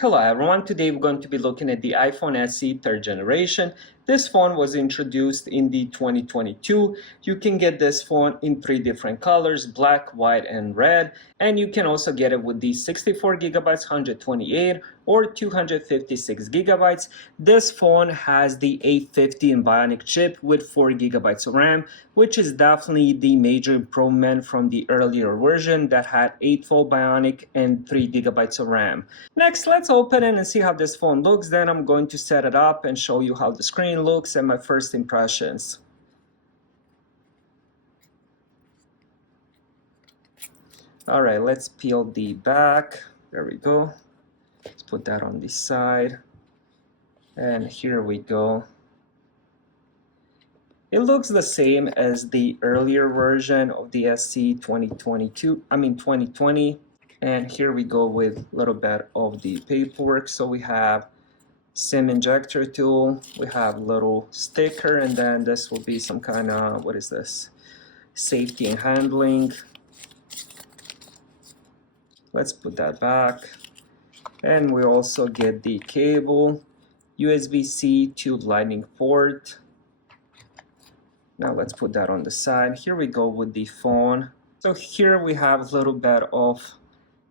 Hello everyone, today we're going to be looking at the iPhone SE 3rd generation. This phone was introduced in the 2022. You can get this phone in 3 different colors, black, white, and red. And you can also get it with the 64 gigabytes, 128, or 256 gigabytes. This phone has the A15 Bionic chip with 4 gigabytes of RAM, which is definitely the major improvement from the earlier version that had 8-volt Bionic and 3 gigabytes of RAM. Next, let's open it and see how this phone looks. Then I'm going to set it up and show you how the screen looks and my first impressions. Alright, let's peel the back. There we go. Let's put that on the side. And here we go. It looks the same as the earlier version of the SE 2020. And here we go with a little bit of the paperwork. So we have SIM injector tool, we have little sticker, and then this will be some kind of, what is this? Safety and handling. Let's put that back. And we also get the cable, USB-C to Lightning port. Now let's put that on the side. Here we go with the phone. So here we have a little bit of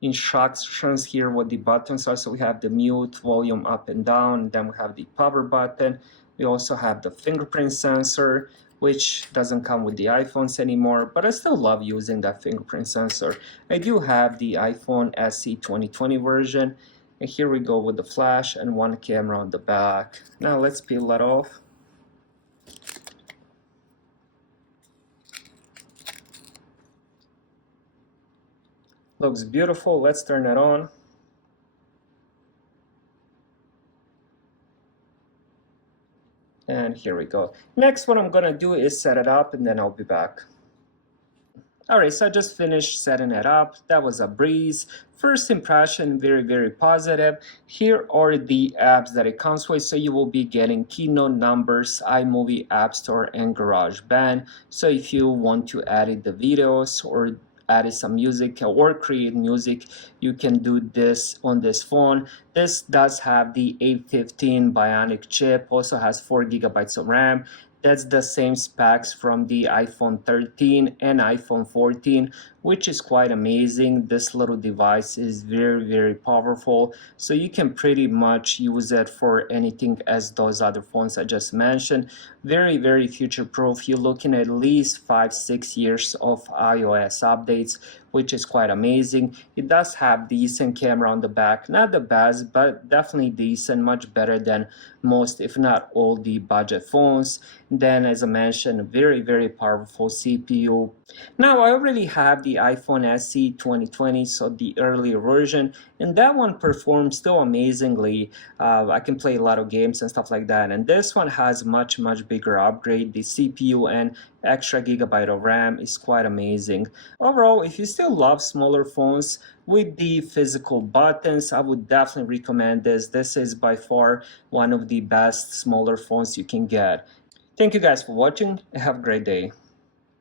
instructions here what the buttons are. So we have the mute, volume up and down, then we have the power button. We also have the fingerprint sensor, which doesn't come with the iPhones anymore, but I still love using that fingerprint sensor. I do have the iPhone SE 2020 version, and here we go with the flash and one camera on the back. Now let's peel that off. Looks beautiful. Let's turn it on. And here we go. Next, what I'm gonna do is set it up and then I'll be back. Alright, so I just finished setting it up. That was a breeze. First impression, very positive. Here are the apps that it comes with. So you will be getting Keynote, Numbers, iMovie, App Store, and GarageBand. So if you want to edit the videos or add some music or create music, you can do this on this phone. This does have the A15 Bionic chip, also has 4 gigabytes of RAM. That's the same specs from the iPhone 13 and iPhone 14, which is quite amazing. This little device is very powerful, so you can pretty much use it for anything as those other phones I just mentioned. Very future proof. You're looking at least 5-6 years of iOS updates, which is quite amazing. It does have decent camera on the back, not the best, but definitely decent, much better than most, if not all, the budget phones. Then, as I mentioned, very powerful CPU. Now I already have the iPhone SE 2020, so the earlier version, and that one performs still amazingly. I can play a lot of games and stuff like that, and this one has much bigger upgrade. The CPU and extra gigabyte of RAM is quite amazing. Overall, if you still love smaller phones with the physical buttons, I would definitely recommend this. This is by far one of the best smaller phones you can get. Thank you guys for watching and have a great day.